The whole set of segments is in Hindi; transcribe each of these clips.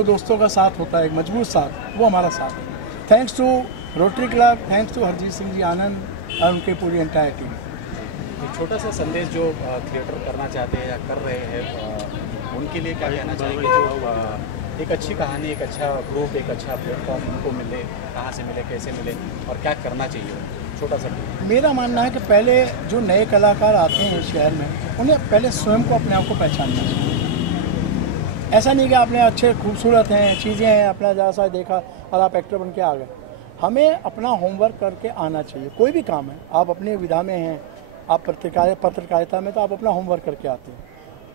दो दोस्तों का साथ होता है, एक मजबूत साथ, वो हमारा साथ है। Thanks to Rotary club, thanks to Harjeet Singh ji Anand और उनके पूरी एंटायर टीम। एक छोटा सा संदेश जो थिएटर करना चाहते हैं या कर रहे हैं उनके लिए क्या कहना चाहेंगे, जो एक अच्छी कहानी, एक अच्छा ग्रुप, एक अच्छा प्लेटफॉर्म उनको मिले, कहाँ से मिले, कैसे मिले और क्या करना चाहिए, छोटा सा? मेरा मानना है कि पहले जो नए कलाकार आते हैं शहर में, उन्हें पहले स्वयं को, अपने आप को पहचानना चाहिए। ऐसा नहीं कि आपने अच्छे खूबसूरत हैं, चीज़ें हैं, अपना जरा सा देखा और आप एक्टर बन के आ गए। हमें अपना होमवर्क करके आना चाहिए। कोई भी काम है, आप अपनी विधा में हैं, आप पत्रकारिता में, तो आप अपना होमवर्क करके आते हैं।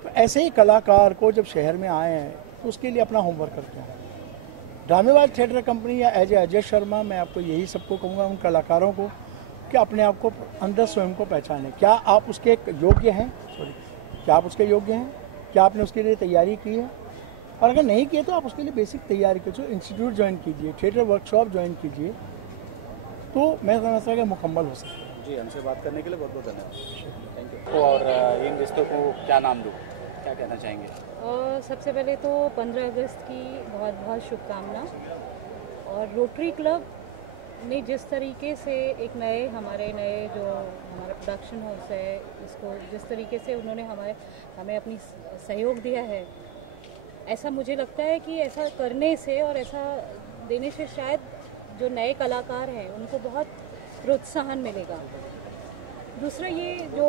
तो ऐसे ही कलाकार को जब शहर में आए हैं तो उसके लिए अपना होमवर्क करके आए। ड्रामेबाज थिएटर कंपनी या एज अजय शर्मा, मैं आपको यही सबको कहूँगा, उन कलाकारों को, कि अपने आप को अंदर स्वयं को पहचानें। क्या आप उसके योग्य हैं? क्या आप उसके योग्य हैं? क्या आपने उसके लिए तैयारी की है? और अगर नहीं की है तो आप उसके लिए बेसिक तैयारी कीजिए, इंस्टीट्यूट ज्वाइन कीजिए, थिएटर वर्कशॉप ज्वाइन कीजिए, तो मैं समझता हूँ कि मुकम्मल हो सकता है। जी, हमसे बात करने के लिए बहुत बहुत धन्यवाद। Thank you. और इन रिश्तों को क्या नाम दूँ, क्या कहना चाहेंगे? सबसे पहले तो 15 अगस्त की बहुत बहुत शुभकामना। और रोटरी क्लब ने जिस तरीके से एक हमारे नए जो हमारा प्रोडक्शन हाउस है, इसको जिस तरीके से उन्होंने हमें अपनी सहयोग दिया है, ऐसा मुझे लगता है कि ऐसा करने से और ऐसा देने से शायद जो नए कलाकार हैं उनको बहुत प्रोत्साहन मिलेगा। दूसरा, ये जो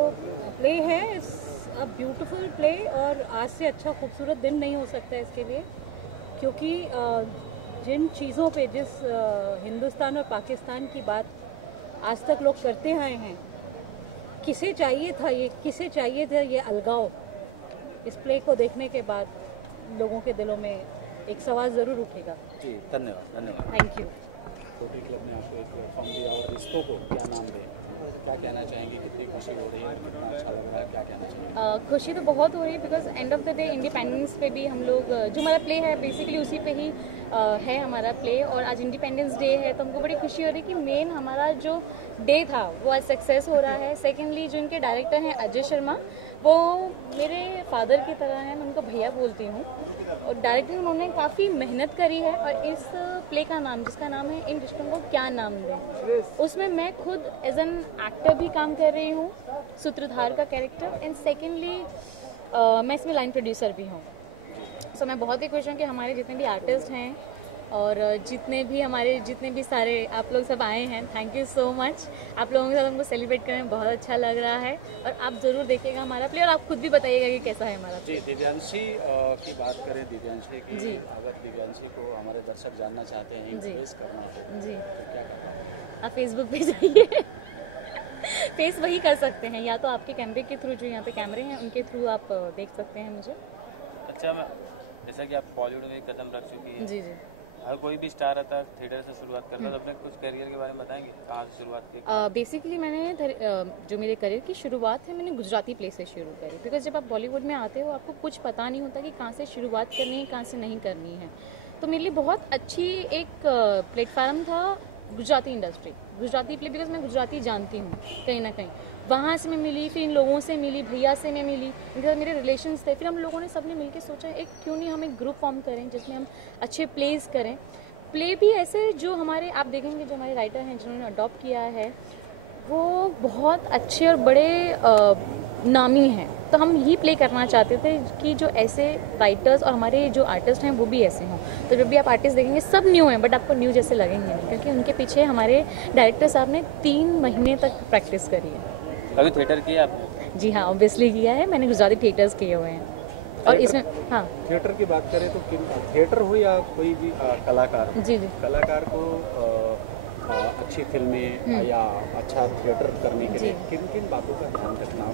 प्ले है, अ ब्यूटीफुल प्ले, और आज से अच्छा खूबसूरत दिन नहीं हो सकता इसके लिए, क्योंकि जिन चीज़ों पे, जिस हिंदुस्तान और पाकिस्तान की बात आज तक लोग करते आए हैं, किसे चाहिए था ये अलगाव? इस प्ले को देखने के बाद लोगों के दिलों में एक सवाल ज़रूर उठेगा। जी, धन्यवाद। Thank you. रोटरी क्लब ने आपको एक प्लेटफॉर्म दिया, और रिश्तों को क्या नाम दें, क्या कहना चाहेंगे? कितनी खुशी हो रही है, कितना अच्छा लग रहा है, क्या कहना चाहेंगे? खुशी तो बहुत हो रही है, because end of the day independence पे भी हम लोग, जो हमारा प्ले है बेसिकली उसी पे ही है हमारा प्ले, और आज इंडिपेंडेंस डे है, तो हमको बड़ी खुशी हो रही है कि मेन हमारा जो डे था वो आज सक्सेस हो रहा है। सेकेंडली, जो इनके डायरेक्टर हैं अजय शर्मा, वो मेरे फादर की तरह हैं, मैं उनको भैया बोलती हूँ, और डायरेक्टर उन्होंने काफ़ी मेहनत करी है। और इस प्ले का नाम, जिसका नाम है इन रिश्तों को क्या नाम दें, उसमें मैं खुद एज एन एक्टर भी काम कर रही हूँ, सूत्रधार का कैरेक्टर, एंड सेकेंडली मैं इसमें लाइन प्रोड्यूसर भी हूँ। सो मैं बहुत ही खुश हूँ कि हमारे जितने भी आर्टिस्ट हैं और जितने भी सारे आप लोग सब आए हैं, थैंक यू सो मच। आप लोगों के साथ हमको सेलिब्रेट करने में बहुत अच्छा लग रहा है, और आप ज़रूर देखिएगा हमारा प्ले, और आप खुद भी बताइएगा कि कैसा है हमारा प्ले। जी, दिव्यांशी की बात करें, दिव्यांशी की जी, अगर दिव्यांशी को हमारे दर्शक जानना चाहते हैं, इंप्रेस करना है जी, तो क्या करना है? आप फेसबुक पे जाइए फेस वही कर सकते हैं, या तो आपके कैमरे के थ्रू, जो यहाँ पे कैमरे हैं उनके थ्रू आप देख सकते हैं मुझे। अच्छा मैम, जैसा कि आप बॉलीवुड में कदम रख चुकी है, जी जी, हर कोई भी स्टार आता है थिएटर से शुरुआत करता है, तो अपने कुछ करियर के बारे में बताएंगे, कहाँ से शुरुआत की? बेसिकली मैंने जो मेरे करियर की शुरुआत है, मैंने गुजराती प्ले से शुरू करी, बिकॉज जब आप बॉलीवुड में आते हो आपको कुछ पता नहीं होता कि कहाँ से शुरुआत करनी है, कहाँ से नहीं करनी है। तो मेरे लिए बहुत अच्छी एक प्लेटफार्म था Gujarati industry, Gujarati play, because मैं गुजराती जानती हूँ कहीं ना कहीं, वहाँ से मैं मिली, फिर इन लोगों से मिली, भैया से मैं मिली, इनके साथ मेरे रिलेशंस थे। फिर हम लोगों ने सबने मिलकर सोचा क्यों नहीं हम एक ग्रुप फॉर्म करें जिसमें हम अच्छे प्लेस करें। प्ले भी ऐसे जो हमारे, आप देखेंगे जो हमारे राइटर हैं जिन्होंने अडॉप्ट किया है, वो बहुत अच्छे और बड़े नामी हैं। तो हम यही प्ले करना चाहते थे कि जो ऐसे राइटर्स और हमारे जो आर्टिस्ट हैं वो भी ऐसे हों। तो जब भी आप आर्टिस्ट देखेंगे सब न्यू हैं, बट आपको न्यू जैसे लगेंगे नहीं, क्योंकि उनके पीछे हमारे डायरेक्टर साहब ने 3 महीने तक प्रैक्टिस करी है। कभी थिएटर किया आपने? जी हाँ, ऑब्वियसली किया है, मैंने गुजराती थिएटर्स किए हुए हैं। और इसमें हाँ, थिएटर की बात करें तो थिएटर हो या कोई भी कलाकार, जी जी, कलाकार को अच्छी फिल्में या अच्छा थिएटर करने के लिए किन किन बातों का ध्यान रखना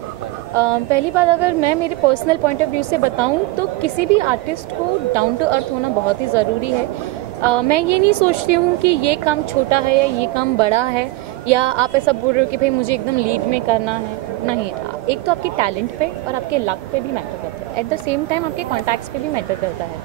पड़ता है? पहली बात, अगर मैं मेरे पर्सनल पॉइंट ऑफ व्यू से बताऊं तो किसी भी आर्टिस्ट को डाउन टू अर्थ होना बहुत ही ज़रूरी है। मैं ये नहीं सोचती हूँ कि ये काम छोटा है या ये काम बड़ा है, या आप ऐसा बोल रहे हो कि भाई मुझे एकदम लीड में करना है। नहीं, एक तो आपके टैलेंट पे और आपके लक पे भी मैटर करता है, एट द सेम टाइम आपके कॉन्टैक्ट्स पे भी मैटर करता है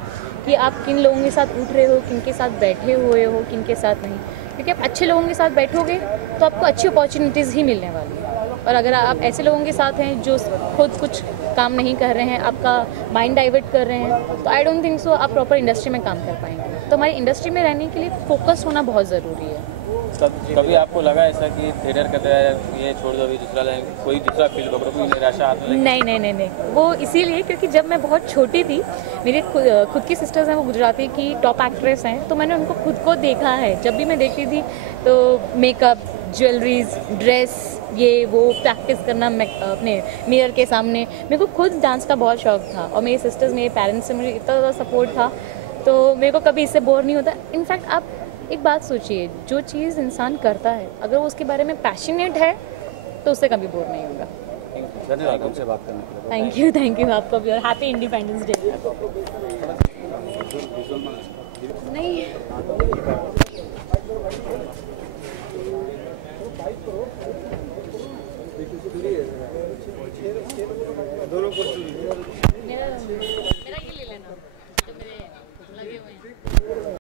कि आप किन लोगों के साथ उठ रहे हो, किन के साथ बैठे हुए हो, किन के साथ नहीं। क्योंकि आप अच्छे लोगों के साथ बैठोगे तो आपको अच्छी अपॉर्चुनिटीज़ ही मिलने वाली है। और अगर आप ऐसे लोगों के साथ हैं जो खुद कुछ काम नहीं कर रहे हैं, आपका माइंड डाइवर्ट कर रहे हैं, तो आई डोंट थिंक सो आप प्रॉपर इंडस्ट्री में काम कर पाएंगे। तो हमारी इंडस्ट्री में रहने के लिए फोकस होना बहुत ज़रूरी है। कभी आपको लगा ऐसा कि थिएटर करते हैं ये छोड़ दो, अभी दूसरा लाइन कोई दूसरा फील्ड पकड़ो, कोई निराशा आती है? नहीं, वो इसीलिए क्योंकि जब मैं बहुत छोटी थी, मेरी खुद की सिस्टर्स हैं, वो गुजराती की टॉप एक्ट्रेस हैं, तो मैंने उनको खुद को देखा है। जब भी मैं देखती थी तो मेकअप, ज्वेलरीज, ड्रेस, ये वो प्रैक्टिस करना अपने मिरर के सामने। मेरे को खुद डांस का बहुत शौक था और मेरी सिस्टर्स, मेरे पेरेंट्स से मुझे इतना ज़्यादा सपोर्ट था, तो मेरे को कभी इससे बोर नहीं होता। इनफैक्ट आप एक बात सोचिए, जो चीज़ इंसान करता है अगर वो उसके बारे में पैशनेट है तो उससे कभी बोर नहीं होगा। धन्यवाद हमसे बात करने के लिए। थैंक यू आपको भी, और हैप्पी इंडिपेंडेंस डे। नहीं मेरा ये ले लेना।